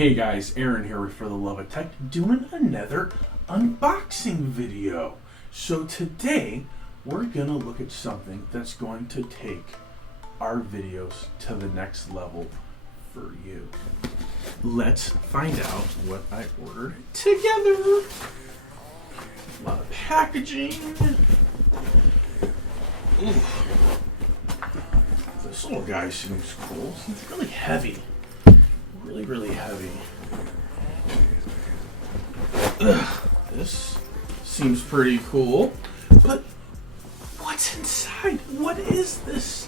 Hey guys, Aaron here with For the Love of Tech, doing another unboxing video. So today, we're gonna look at something that's going to take our videos to the next level for you. Let's find out what I ordered together. A lot of packaging. Ooh. This little guy seems cool. He's really heavy. Really heavy. Ugh, this seems pretty cool. But what's inside? What is this?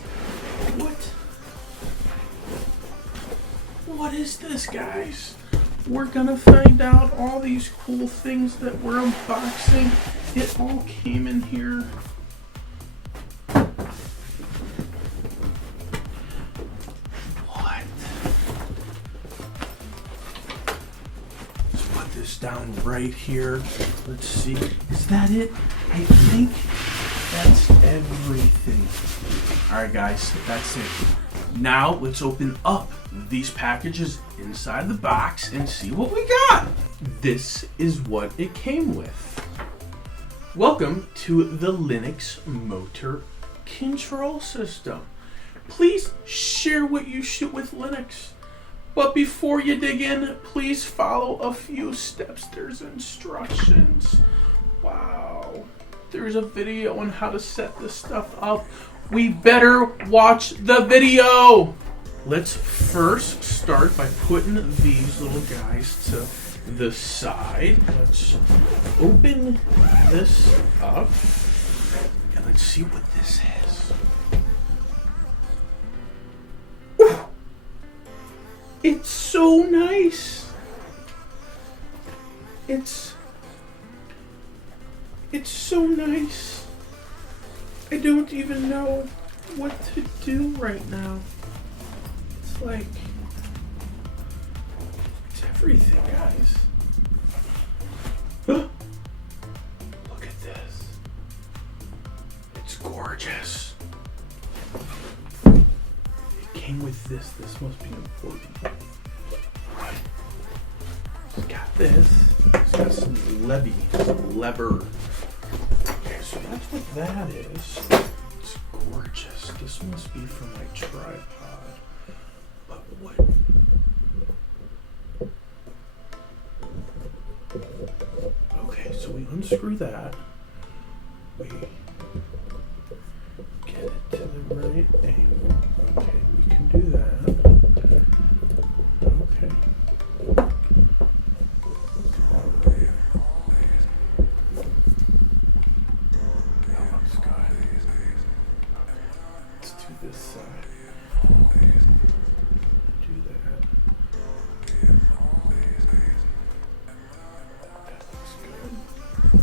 What is this, guys? We're gonna find out all these cool things that we're unboxing. It all came in here. Down right here. Let's see. Is that it? I think that's everything. Alright guys, that's it. Now let's open up these packages inside the box and see what we got. This is what it came with. Welcome to the Lynx motor control system. Please share what you shoot with Lynx. But before you dig in, please follow a few steps. There's instructions. Wow. There's a video on how to set this stuff up. We better watch the video. Let's first start by putting these little guys to the side. Let's open this up and let's see what this is. It's so nice. It's so nice. I don't even know what to do right now. It's like, it's everything, guys. Look at this. It's gorgeous. Came with this. This must be important. It's got this. It's got some lever. Okay, so that's what that is. It's gorgeous. This must be for my tripod. But what? Okay, so we unscrew that. We get it to the right angle. Okay, we can do that. Okay. That looks good. Let's do this side. Do that. That looks good.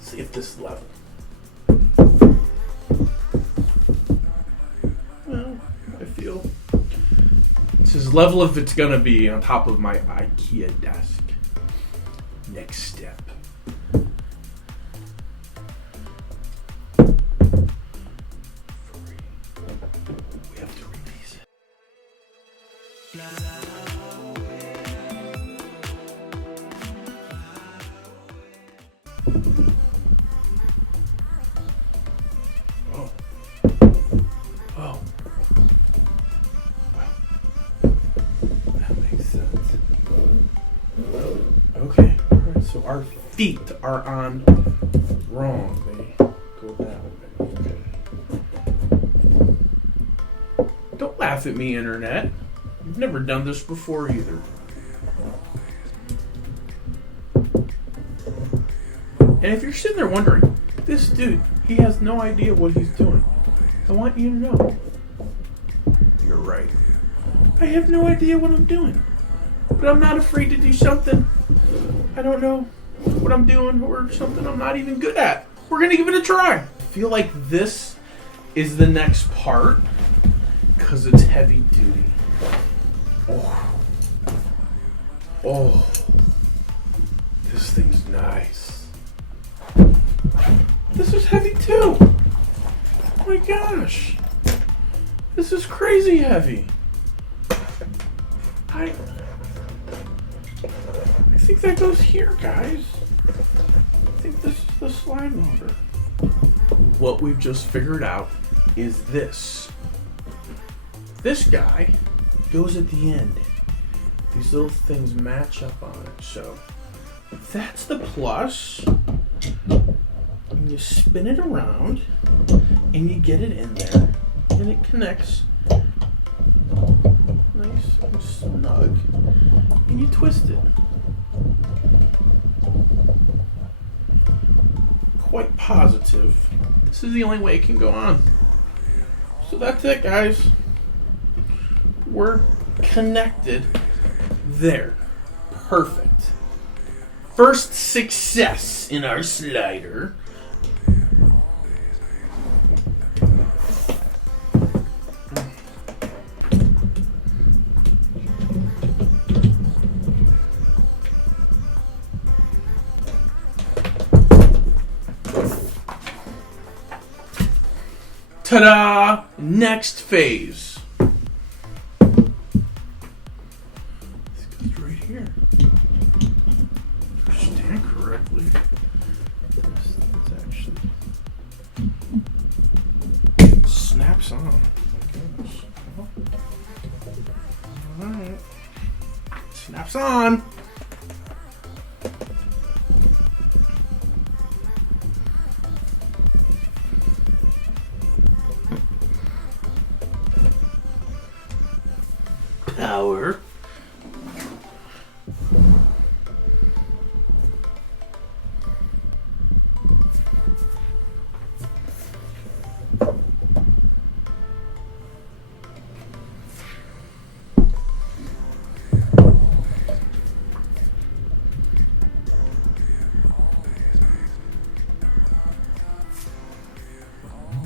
See if this level. Well, I feel it's as level as it's gonna be on top of my IKEA desk. Next step. We have to release it. Oh. Well, that makes sense. Okay, alright, so our feet are on wrong. They go that way. Okay. Don't laugh at me, internet. I've never done this before either. And if you're sitting there wondering, this dude, he has no idea what he's doing. I want you to know. You're right. I have no idea what I'm doing. But I'm not afraid to do something I don't know what I'm doing or something I'm not even good at. We're going to give it a try. I feel like this is the next part because it's heavy duty. Oh. This thing's nice. This was heavy too. my gosh. This is crazy heavy. I think that goes here, guys. I think this is the slide motor. What we've just figured out is this. This guy goes at the end. These little things match up on it. So that's the plus. And you spin it around and you get it in there and it connects nice and snug and you twist it. Quite positive this is the only way it can go on. So that's it, guys. We're connected there. Perfect. First success in our slider. Ta-da! Next phase. This goes right here. If I stand correctly. This actually snaps on. My goodness. Alright. Snaps on. Power.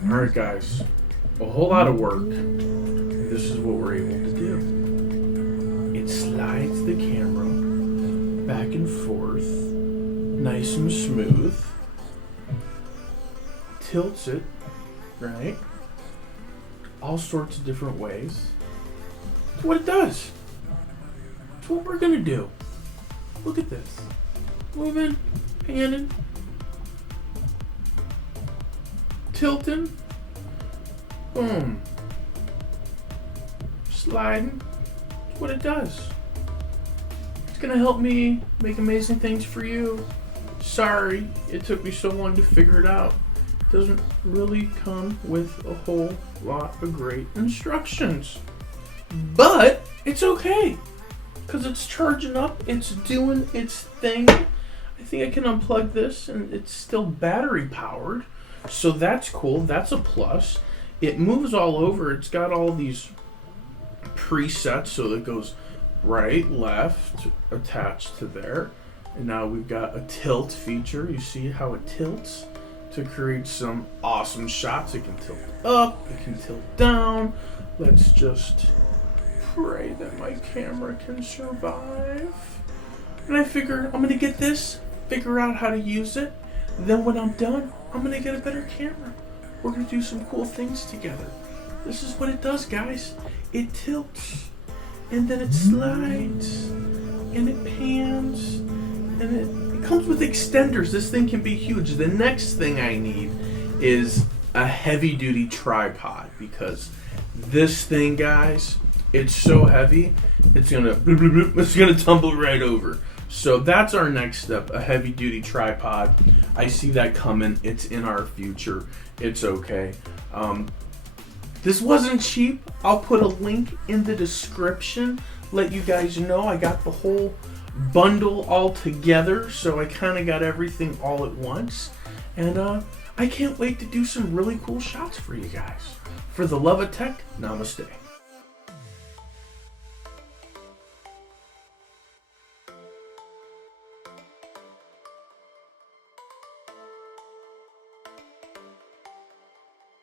Alright, guys, a whole lot of work. This is what we're able to do. It slides the camera back and forth, nice and smooth, tilts it, right? All sorts of different ways. That's what it does. That's what we're gonna do. Look at this. Moving, panning, tilting, boom, sliding. That's what it does. It's gonna help me make amazing things for you. Sorry it took me so long to figure it out. It doesn't really come with a whole lot of great instructions, but it's okay because it's charging up, it's doing its thing. I think I can unplug this and it's still battery powered. So that's cool. That's a plus. It moves all over. It's got all these presets, so it goes right, left, attached to there. And now we've got a tilt feature. You see how it tilts to create some awesome shots. It can tilt up, it can tilt down. Let's just pray that my camera can survive. And I figure I'm gonna get this, figure out how to use it. Then when I'm done, I'm gonna get a better camera. We're gonna do some cool things together. This is what it does, guys. It tilts, and then it slides, and it pans, and it comes with extenders. This thing can be huge. The next thing I need is a heavy-duty tripod, because this thing, guys, it's so heavy, it's gonna tumble right over. So that's our next step, a heavy-duty tripod. I see that coming. It's in our future. It's okay. This wasn't cheap. I'll put a link in the description. Let you guys know I got the whole bundle all together. So I kind of got everything all at once. And I can't wait to do some really cool shots for you guys. For the love of tech, namaste.